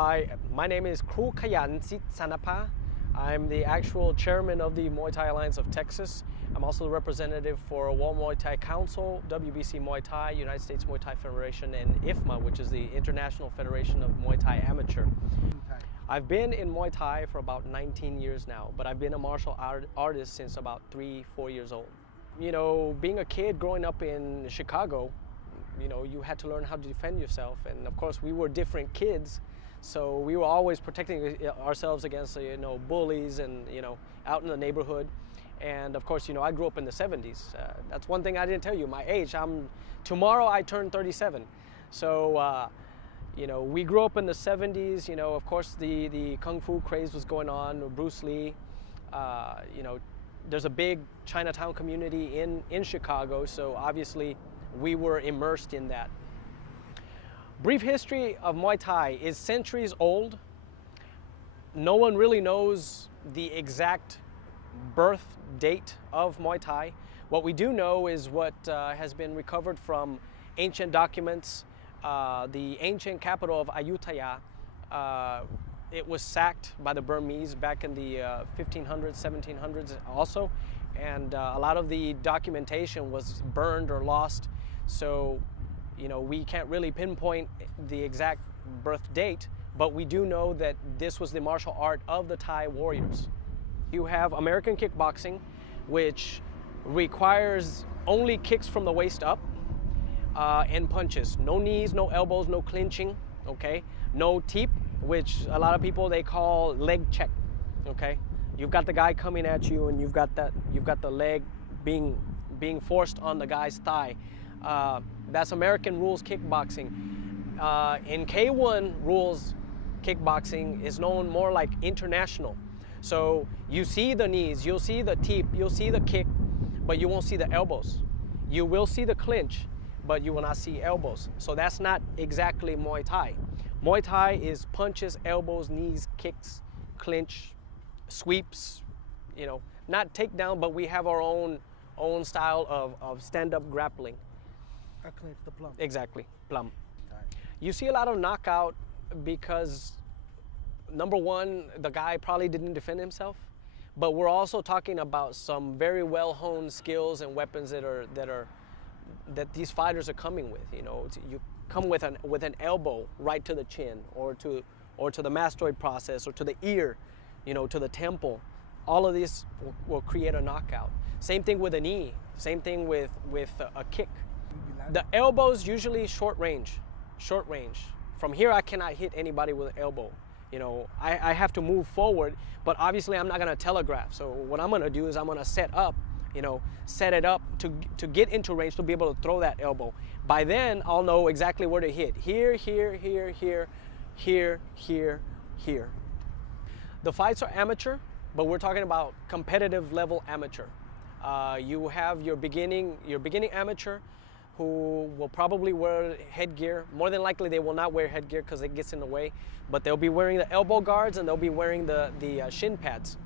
My name is Kru Kayan Sitsanthaparn. I'm the actual chairman of the Muay Thai Alliance of Texas. I'm also the representative for World Muay Thai Council, WBC Muay Thai, United States Muay Thai Federation, and IFMA, which is the International Federation of Muay Thai Amateur. I've been in Muay Thai for about 19 years now, but I've been a martial artist since about 3-4 years old. You know, being a kid growing up in Chicago, you know, you had to learn how to defend yourself, and of course we were different kids, so we were always protecting ourselves against, you know, bullies and, you know, out in the neighborhood. And of course, you know, I grew up in the 70s. That's one thing I didn't tell you, my age. Tomorrow I turn 37. So, you know, we grew up in the 70s. You know, of course, the Kung Fu craze was going on, Bruce Lee. You know, there's a big Chinatown community in Chicago, so obviously we were immersed in that. Brief history of Muay Thai is centuries old. No one really knows the exact birth date of Muay Thai. What we do know is what has been recovered from ancient documents. The ancient capital of Ayutthaya, it was sacked by the Burmese back in the 1500s, 1700s also, and a lot of the documentation was burned or lost. So, you know, we can't really pinpoint the exact birth date, but we do know that this was the martial art of the Thai warriors. You have American kickboxing, which requires only kicks from the waist up and punches. No knees, no elbows, no clinching, okay? No teep, which a lot of people, they call leg check, okay? You've got the guy coming at you and you've got the leg being forced on the guy's thigh. That's American rules kickboxing. In K1 rules kickboxing is known more like international. So you see the knees, you'll see the teep, you'll see the kick, but you won't see the elbows. You will see the clinch, but you will not see elbows. So that's not exactly Muay Thai. Muay Thai is punches, elbows, knees, kicks, clinch, sweeps, you know, not takedown, but we have our own style of stand-up grappling. A clinch, the plum. Exactly, plum. You see a lot of knockout because, number one, the guy probably didn't defend himself, but we're also talking about some very well-honed skills and weapons that these fighters are coming with. You know, you come with an elbow right to the chin, or to the mastoid process, or to the ear, you know, to the temple. All of this will create a knockout. Same thing with a knee. Same thing with a kick. The elbow's usually short range. From here, I cannot hit anybody with an elbow. You know, I have to move forward, but obviously I'm not gonna telegraph. So what I'm gonna do is I'm gonna set it up to get into range to be able to throw that elbow. By then, I'll know exactly where to hit. Here, here, here, here, here, here, here. The fights are amateur, but we're talking about competitive level amateur. You have your beginning amateur, who will probably wear headgear. More than likely they will not wear headgear because it gets in the way, but they'll be wearing the elbow guards and they'll be wearing the shin pads.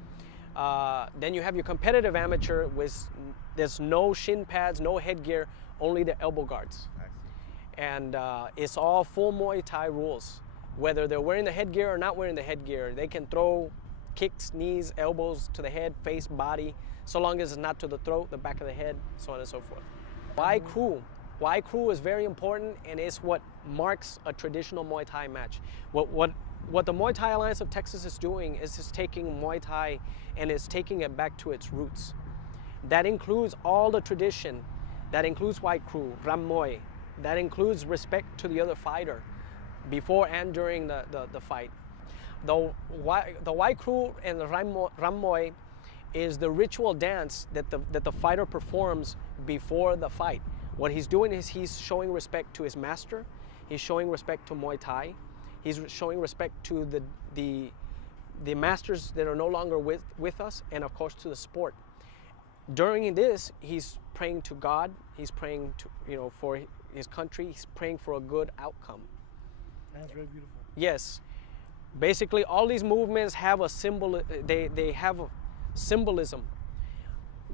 Then you have your competitive amateur with there's no shin pads, no headgear, only the elbow guards. And it's all full Muay Thai rules. Whether they're wearing the headgear or not wearing the headgear, they can throw kicks, knees, elbows to the head, face, body, so long as it's not to the throat, the back of the head, so on and so forth. Why Kru? Why Kru is very important, and it's what marks a traditional Muay Thai match. What the Muay Thai Alliance of Texas is doing is just taking Muay Thai and is taking it back to its roots. That includes all the tradition. That includes Wai Kru, Ram Muay. That includes respect to the other fighter before and during the fight. The Wai Kru and the Ram Muay is the ritual dance that the fighter performs before the fight. What he's doing is he's showing respect to his master, he's showing respect to Muay Thai, he's showing respect to the masters that are no longer with us, and of course to the sport. During this, he's praying to God, he's praying to, you know, for his country, he's praying for a good outcome. That's very beautiful. Yes. Basically, all these movements have a symbol, they have a symbolism.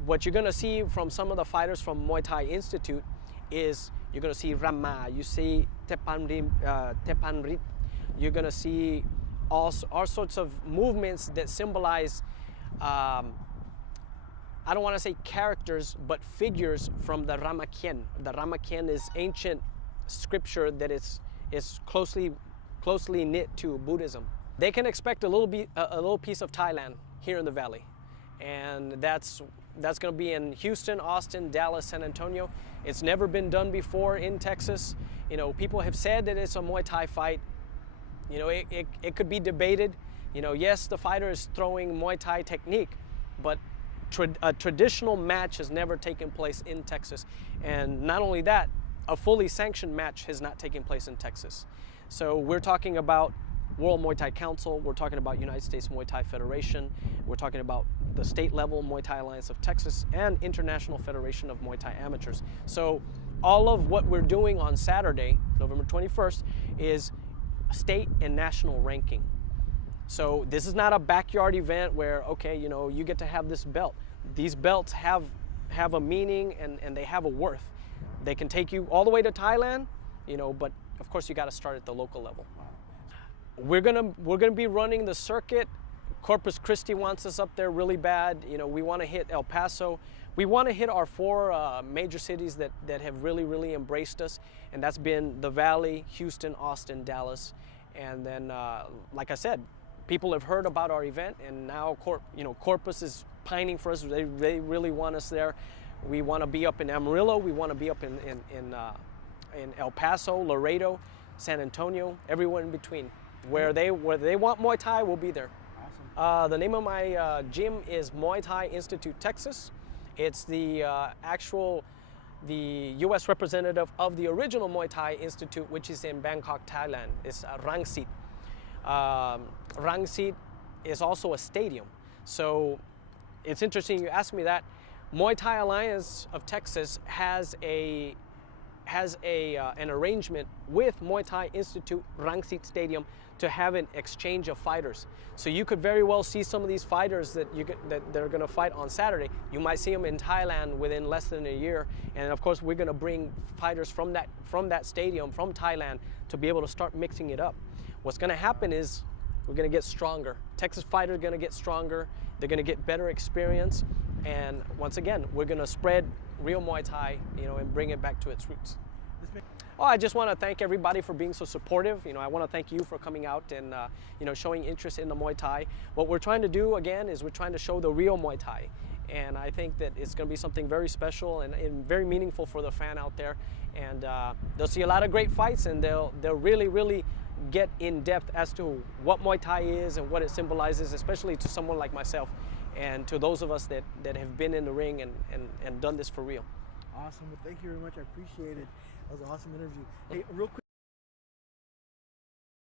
What you're gonna see from some of the fighters from Muay Thai Institute is you're gonna see Rama, you see Tepanrit, You're gonna see all sorts of movements that symbolize, I don't want to say characters, but figures from the Ramakien. The Ramakien is ancient scripture that is closely knit to Buddhism. They can expect a little piece of Thailand here in the valley, and that's going to be in Houston, Austin, Dallas, San Antonio. It's never been done before in Texas. You know, people have said that it's a Muay Thai fight. You know, it could be debated. You know, yes, the fighter is throwing Muay Thai technique, but a traditional match has never taken place in Texas. And not only that, a fully sanctioned match has not taken place in Texas. So we're talking about World Muay Thai Council, we're talking about United States Muay Thai Federation, we're talking about the state level Muay Thai Alliance of Texas, and International Federation of Muay Thai Amateurs. So all of what we're doing on Saturday, November 21st, is state and national ranking. So this is not a backyard event where, okay, you know, you get to have this belt. These belts have a meaning and they have a worth. They can take you all the way to Thailand, you know, but of course you got to start at the local level. We're gonna be running the circuit. Corpus Christi wants us up there really bad. You know, we want to hit El Paso. We want to hit our 4 major cities that have really embraced us, and that's been the Valley, Houston, Austin, Dallas, and then like I said, people have heard about our event, and now Corpus is pining for us. They really want us there. We want to be up in Amarillo. We want to be up in El Paso, Laredo, San Antonio, everywhere in between. Where they want Muay Thai, we'll be there. Awesome. The name of my gym is Muay Thai Institute Texas. It's the U.S. representative of the original Muay Thai Institute, which is in Bangkok, Thailand. It's Rangsit. Rangsit is also a stadium. So it's interesting you asked me that. Muay Thai Alliance of Texas has an arrangement with Muay Thai Institute Rangsit Stadium to have an exchange of fighters. So you could very well see some of these fighters that they're going to fight on Saturday. You might see them in Thailand within less than a year, and of course we're going to bring fighters from that stadium from Thailand to be able to start mixing it up. What's going to happen is we're going to get stronger. Texas fighters are going to get stronger. They're going to get better experience, and once again we're going to spread real Muay Thai, you know, and bring it back to its roots. Oh, I just want to thank everybody for being so supportive. You know, I want to thank you for coming out and you know, showing interest in the Muay Thai. What we're trying to do again is we're trying to show the real Muay Thai, and I think that it's going to be something very special and very meaningful for the fan out there. And they'll see a lot of great fights, and they'll really get in depth as to what Muay Thai is and what it symbolizes, especially to someone like myself and to those of us that have been in the ring and done this for real. Awesome. Well, thank you very much. I appreciate it. That was an awesome interview. Hey, real quick.